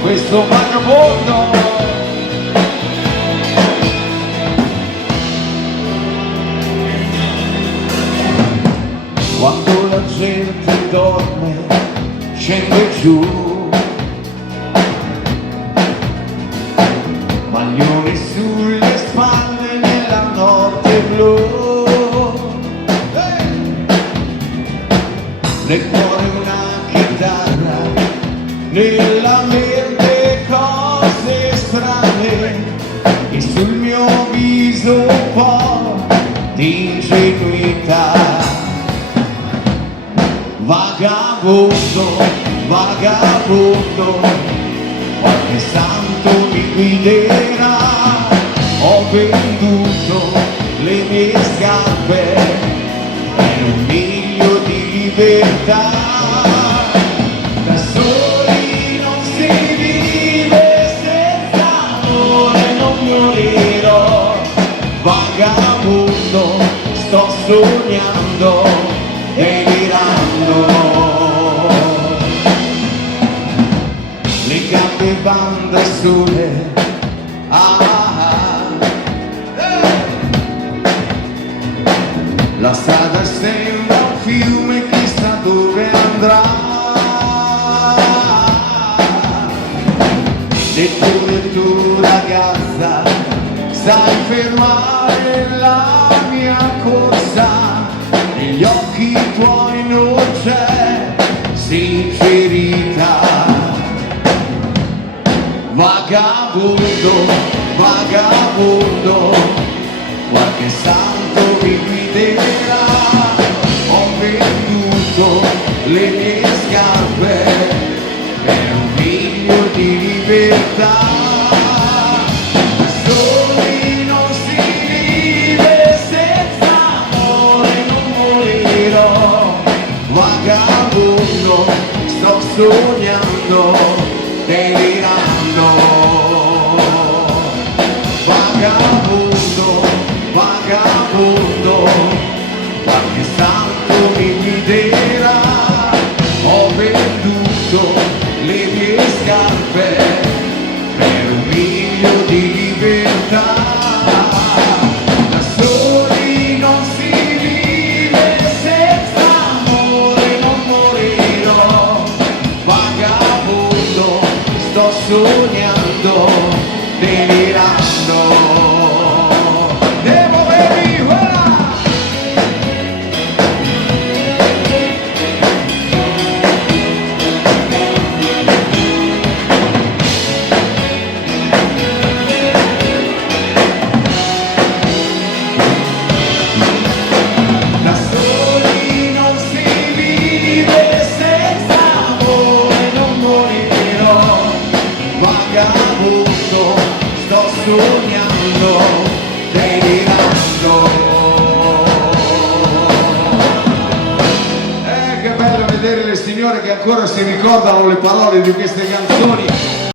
questo vagabondo. Quando la gente dorme, scende giù, maglioni sulle spalle nella notte blu, nel cuore una chitarra, nella mente cose strane, e sul mio viso un po' di ingenuità. Vagabondo, vagabondo, qualche santo mi guiderà. Ho venduto le mie scarpe per un miglio di libertà. Da soli non si vive, senza amore non morirò. Vagabondo, sto sognando, delirando. Le gambe vanno da sole, la strada sembra un fiume, chissà dove andrà. Eppure tu ragazza sai fermare la mia corsa, negli occhi tuoi non c'è sincerità. Vagabondo, vagabondo, qualche santo mi guiderà. Ho venduto le mie scarpe per un miglio di libertà. Da soli non si vive, senza amore non morirò. Vagabondo, sto sognando, delirando. Vagabondo, vagabondo, qualche santo mi guiderà. Ho venduto le mie scarpe per un miglio di libertà. Da soli non si vive, senza amore non morirò. Vagabondo, sto sognando, delirando. Devo baby, voilà! Da soli non si vive, senza amore non morirò. Vagabondo, sto sognando, delirando. Che bello vedere le signore che ancora si ricordano le parole di queste canzoni.